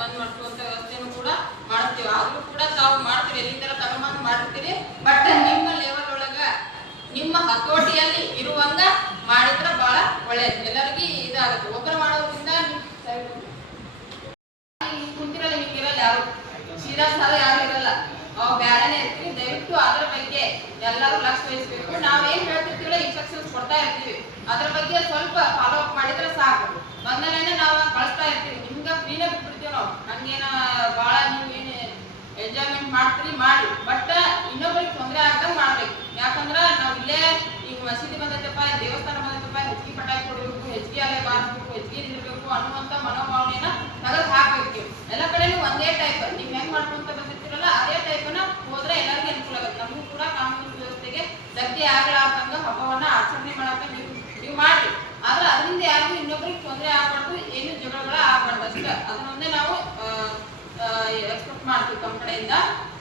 ಬಂದ್ ಮಾಡಿಸುವಂತ ವ್ಯವಸ್ಥೆಯನ್ನು ಕೂಡ ಮಾಡ್ತೀವಿ. ಆದ್ರೂ ಕೂಡ ತಾವು ಮಾಡ್ತೀರಿ ಎಲ್ಲಿಂದ ತಗೊಂಬಂದು ಮಾಡಿರ್ತೀರಿ ಬಟ್ ನಿಮ್ಮ ಲೆವೆಲ್ ಒಳಗ, ನಿಮ್ಮ ಹತೋಟಿಯಲ್ಲಿ ಇರುವಂಗ ಮಾಡಿದ್ರ ಬಹಳ ಒಳ್ಳೇದು. ಎಲ್ಲರಿಗೂ ಇದಾಗುತ್ತೆ. ಒಬ್ಬರು ಮಾಡೋದ್ರಿಂದ ಕುಂತಿರಲ್ಲ ಹಿಂಗಿರಲ್ಲ ಯಾರು? ಸೀದಾ ಸಾಲ ಯಾರು ಇರಲ್ಲ. ಅವ್ ಬ್ಯಾರೆನೆ ಇರ್ತೀವಿ ದಯವಿಟ್ಟು ಅದ್ರ ಬಗ್ಗೆ ಎಲ್ಲರೂ ಲಕ್ಷ ವಹಿಸ್ಬೇಕು. ನಾವೇನ್ ಹೇಳ್ತಿರ್ತೀವಲ್ಲ ಇನ್ಸ್ಟ್ರಕ್ಷನ್ಸ್ ಕೊಡ್ತಾ ಇರ್ತೀವಿ. ಅದ್ರ ಬಗ್ಗೆ ಸ್ವಲ್ಪ ಫಾಲೋ ಮಾಡ್ತೀರಿ ಮಾಡಿ. ಬಟ್ ಇನ್ನೊಬ್ಬರಿಗೆ ತೊಂದರೆ ಆಗದಂಗೆ ಮಾಡ್ಬೇಕು. ಯಾಕಂದ್ರ ನಾವು ಇಲ್ಲೇ ಈಗ ಮಸೀದಿ ಬಂದೈತಪ್ಪ ದೇವಸ್ಥಾನ ಬಂದೈತಪ್ಪ, ಹೆಚ್ಚಿಗೆ ಪಟಾಕಿ ಕೊಡಬೇಕು, ಹೆಚ್ಚಿಗೆ ಅಲ್ಲೇ ಬಾರಿಸ್ಬೇಕು, ಹೆಚ್ಚಿಗೆ ನಿಲ್ಬೇಕು ಅನ್ನುವಂತ ಮನೋಭಾವನೆಯನ್ನ ತೆಗೆದು ಹಾಕ್ಬೇಕು ಎಲ್ಲ ಕಡೆನೂ ಒಂದೇ ಟೈಪ್ ನೀವ್ ಹೆಂಗ್ ಮಾಡ್ಕೊಂತ ಬಂದಿರ್ತೀರಲ್ಲ, ಅದೇ ಟೈಪ್ನ ಹೋದ್ರೆ ಎಲ್ಲರಿಗೂ ಅನುಕೂಲ ಆಗುತ್ತೆ. ನಮಗೂ ಕೂಡ ಕಾನೂನು ವ್ಯವಸ್ಥೆಗೆ ಧಕ್ಕೆ ಆಗ್ಲಾರ್ದಂಗ ಹಬ್ಬವನ್ನ ಆಚರಣೆ ಮಾಡಕ ನೀವು ನೀವು ಮಾಡ್ರಿ. ಆದ್ರೆ ಅದರಿಂದ ಯಾರಿಗೂ ಇನ್ನೊಬ್ರಿಗೆ ತೊಂದರೆ ಆಗ್ಬಾರ್ದು, ಏನು ಜಗಳಗಳ ಆಗ್ಬಾರ್ದು ಅಷ್ಟೇ. ಅದನ್ನೊಂದೇ ನಾವು